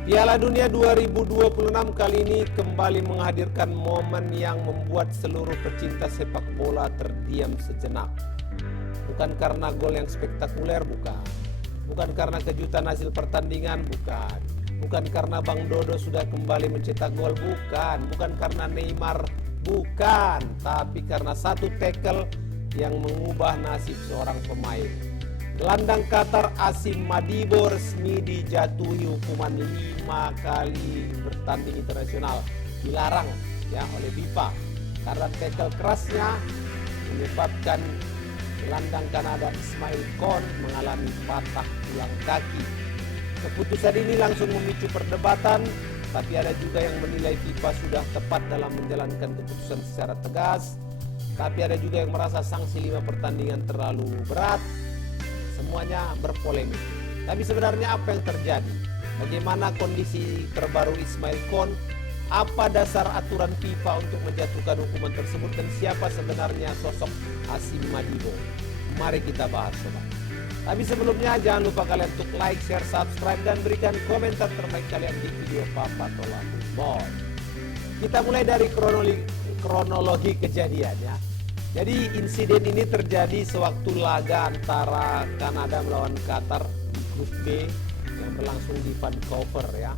Piala Dunia 2026 kali ini kembali menghadirkan momen yang membuat seluruh pecinta sepak bola terdiam sejenak. Bukan karena gol yang spektakuler, bukan. Bukan karena kejutan hasil pertandingan, bukan. Bukan karena Bang Dodo sudah kembali mencetak gol, bukan. Bukan karena Neymar, bukan. Tapi karena satu tackle yang mengubah nasib seorang pemain. Gelandang Qatar Asim Madibo resmi dijatuhi hukuman 5 kali bertanding internasional, dilarang ya oleh FIFA karena tackle kerasnya menyebabkan gelandang Kanada Ismail Kon mengalami patah tulang kaki. Keputusan ini langsung memicu perdebatan, tapi ada juga yang menilai FIFA sudah tepat dalam menjalankan keputusan secara tegas, tapi ada juga yang merasa sanksi 5 pertandingan terlalu berat. Semuanya berpolemik. Tapi sebenarnya apa yang terjadi? Bagaimana kondisi terbaru Ismail Kon? Apa dasar aturan FIFA untuk menjatuhkan hukuman tersebut? Dan siapa sebenarnya sosok Asim Madibo? Mari kita bahas, sobat. Tapi sebelumnya jangan lupa kalian untuk like, share, subscribe, dan berikan komentar terbaik kalian di video Papa Tola Football. Kita mulai dari kronologi kejadiannya. Jadi insiden ini terjadi sewaktu laga antara Kanada melawan Qatar di grup B yang berlangsung di Vancouver ya.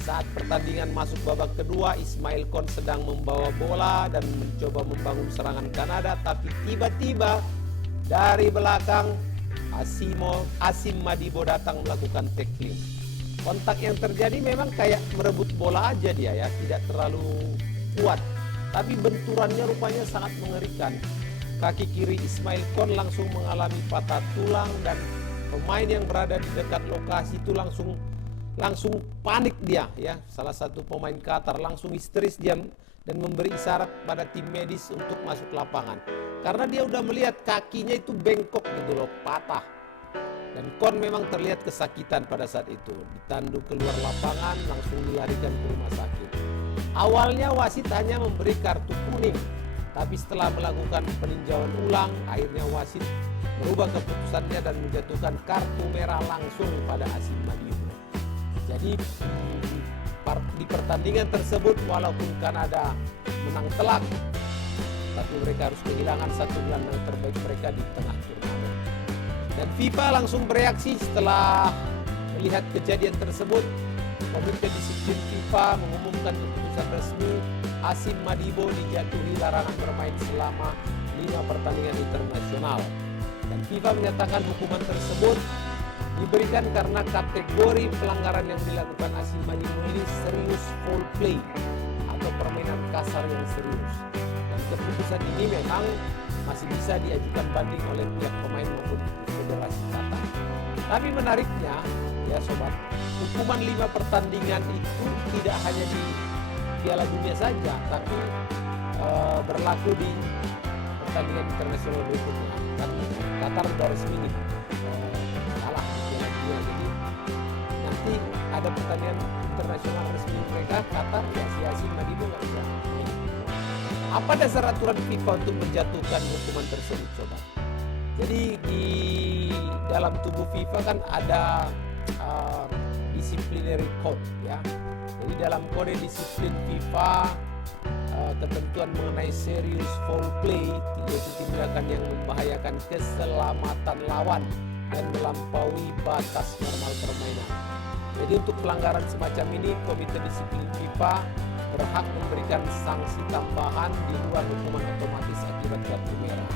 Saat pertandingan masuk babak kedua, Ismail Kon sedang membawa bola dan mencoba membangun serangan Kanada, tapi tiba-tiba dari belakang Asim Madibo datang melakukan tackling. Kontak yang terjadi memang kayak merebut bola aja dia ya, tidak terlalu kuat. Tapi benturannya rupanya sangat mengerikan. Kaki kiri Ismail Kon langsung mengalami patah tulang dan pemain yang berada di dekat lokasi itu langsung panik dia ya. Salah satu pemain Qatar langsung histeris dia dan memberi isyarat pada tim medis untuk masuk lapangan. Karena dia udah melihat kakinya itu bengkok gitu loh, patah. Dan Kon memang terlihat kesakitan pada saat itu. Ditandu keluar lapangan, langsung dilarikan ke rumah sakit. Awalnya wasit hanya memberi kartu kuning, tapi setelah melakukan peninjauan ulang, akhirnya wasit merubah keputusannya dan menjatuhkan kartu merah langsung pada Asim Madibo. Jadi di pertandingan tersebut walaupun Kanada menang telak, tapi mereka harus kehilangan satu gelandang terbaik mereka di tengah turnamen. Dan FIFA langsung bereaksi setelah melihat kejadian tersebut. Komite Disiplin FIFA mengumumkan keputusan resmi Asim Madibo dijatuhi larangan bermain selama 5 pertandingan internasional. Dan FIFA menyatakan hukuman tersebut diberikan karena kategori pelanggaran yang dilakukan Asim Madibo ini serius foul play atau permainan kasar yang serius. Dan keputusan ini memang masih bisa diajukan banding oleh pihak pemain maupun Federasi Qatar. Tapi menariknya ya sobat, hukuman 5 pertandingan itu tidak hanya di Piala Dunia saja, tapi berlaku di pertandingan internasional berikutnya. Kan Qatar sudah resmi kalah di Piala Dunia, jadi nanti ada pertandingan internasional resmi mereka Qatar ya, si Asim Madibo nggak bisa. Apa dasar aturan FIFA untuk menjatuhkan hukuman tersebut, sobat? Jadi di dalam tubuh FIFA kan ada disciplinary code ya. Jadi dalam kode disiplin FIFA ketentuan mengenai serious foul play, yaitu tindakan yang membahayakan keselamatan lawan dan melampaui batas normal permainan. Jadi untuk pelanggaran semacam ini, Komite Disiplin FIFA berhak memberikan sanksi tambahan di luar hukuman otomatis akibat kartu merah.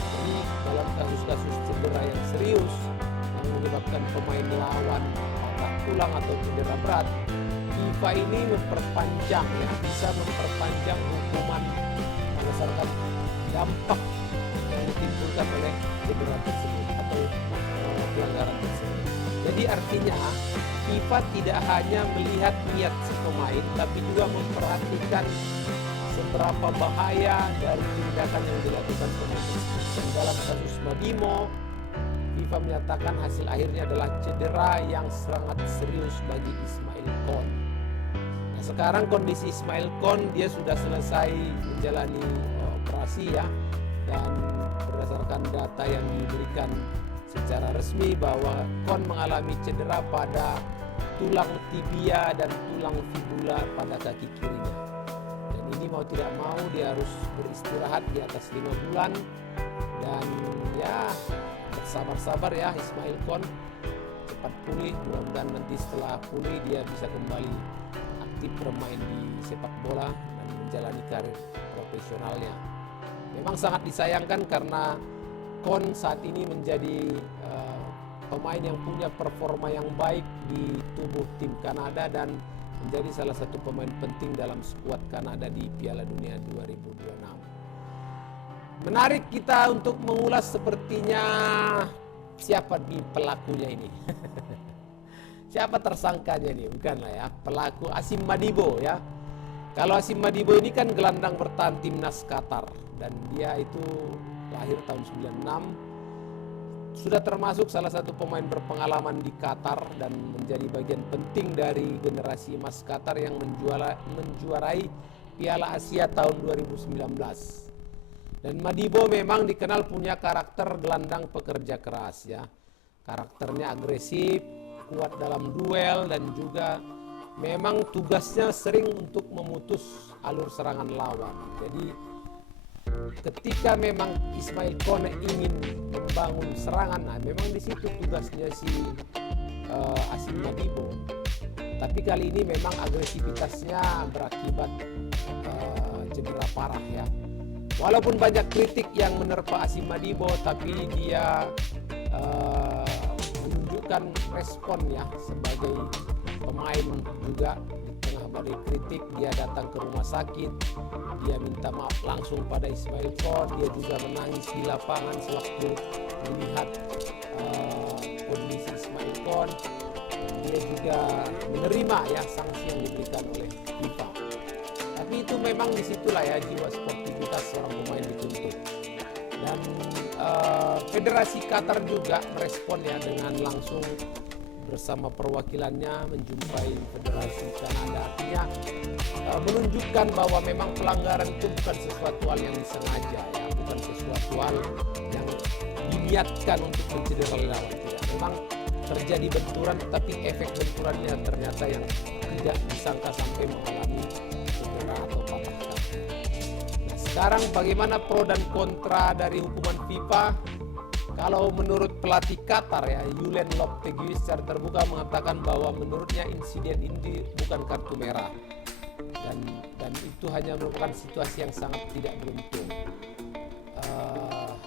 Jadi dalam kasus-kasus cedera yang serius yang menyebabkan pemain lawan patah tulang atau cedera berat, FIFA ini memperpanjang ya, bisa memperpanjang hukuman berdasarkan dampak yang ditimbulkan oleh cedera tersebut atau pelanggaran tersebut. Jadi artinya FIFA tidak hanya melihat niat si pemain, tapi juga memperhatikan seberapa bahaya dari tindakan yang dilakukan pemain tersebut. Dan dalam kasus Madibo, FIFA menyatakan hasil akhirnya adalah cedera yang sangat serius bagi Ismail Kon. Nah, sekarang kondisi Ismail Kon dia sudah selesai menjalani operasi ya, dan berdasarkan data yang diberikan secara resmi bahwa Kon mengalami cedera pada tulang tibia dan tulang fibula pada kaki kirinya. Dan ini mau tidak mau dia harus beristirahat di atas 5 bulan. Dan ya bersabar-sabar ya Ismail Kon, cepat pulih. Mudah-mudahan nanti setelah pulih dia bisa kembali aktif bermain di sepak bola dan menjalani karir profesionalnya. Memang sangat disayangkan karena Kon saat ini menjadi pemain yang punya performa yang baik di tubuh tim Kanada dan menjadi salah satu pemain penting dalam skuad Kanada di Piala Dunia 2026. Menarik kita untuk mengulas sepertinya siapa nih pelakunya ini. Siapa tersangkanya nih? Bukanlah ya, pelaku Asim Madibo ya. Kalau Asim Madibo ini kan gelandang bertahan timnas Qatar dan dia itu lahir tahun 96. Sudah termasuk salah satu pemain berpengalaman di Qatar dan menjadi bagian penting dari generasi emas Qatar yang menjuarai Piala Asia tahun 2019. Dan Madibo memang dikenal punya karakter gelandang pekerja keras ya. Karakternya agresif, kuat dalam duel dan juga memang tugasnya sering untuk memutus alur serangan lawan. Jadi ketika memang Ismail Kone ingin membangun serangan, nah memang di situ tugasnya si Asim Madibo. Tapi kali ini memang agresivitasnya berakibat cedera parah ya. Walaupun banyak kritik yang menerpa Asim Madibo, tapi dia menunjukkan respon ya sebagai pemain juga. Badai kritik, dia datang ke rumah sakit, dia minta maaf langsung pada Ismail Kon, dia juga menangis di lapangan sewaktu melihat kondisi Ismail Kon. Dia juga menerima ya sanksi yang diberikan oleh FIFA. Tapi itu memang disitulah ya jiwa sportivitas seorang pemain dituntut. Dan Federasi Qatar juga merespon ya dengan langsung bersama perwakilannya menjumpai Federasi Kanada. Artinya menunjukkan bahwa memang pelanggaran itu bukan sesuatu hal yang disengaja ya, bukan sesuatu hal yang diniatkan untuk mencederai lawan. Tidak, memang terjadi benturan, tetapi efek benturannya ternyata yang tidak disangka sampai mengalami cedera atau patah kaki. Nah, sekarang bagaimana pro dan kontra dari hukuman FIFA? Kalau menurut pelatih Qatar ya, Julen Lopetegui secara terbuka mengatakan bahwa menurutnya insiden ini bukan kartu merah dan itu hanya merupakan situasi yang sangat tidak beruntung.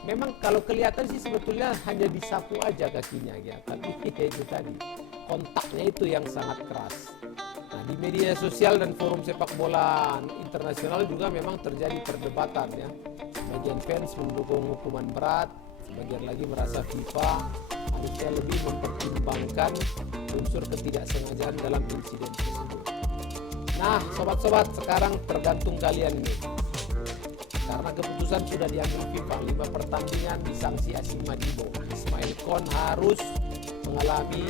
Memang kalau kelihatan sih sebetulnya hanya disapu aja kakinya ya, tapi itu tadi kontaknya itu yang sangat keras. Nah, di media sosial dan forum sepak bola internasional juga memang terjadi perdebatan ya. Sebagian fans mendukung hukuman berat, sebagian lagi merasa FIFA harusnya lebih mempertimbangkan unsur ketidaksengajaan dalam insiden tersebut. Nah, sobat-sobat, sekarang tergantung kalian nih. Karena keputusan sudah diambil FIFA, 5 pertandingan disanksi Asim Madibo. Ismail Kon harus mengalami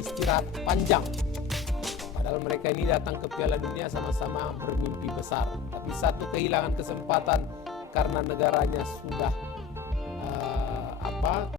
istirahat panjang. Padahal mereka ini datang ke Piala Dunia sama-sama bermimpi besar. Tapi satu kehilangan kesempatan karena negaranya sudah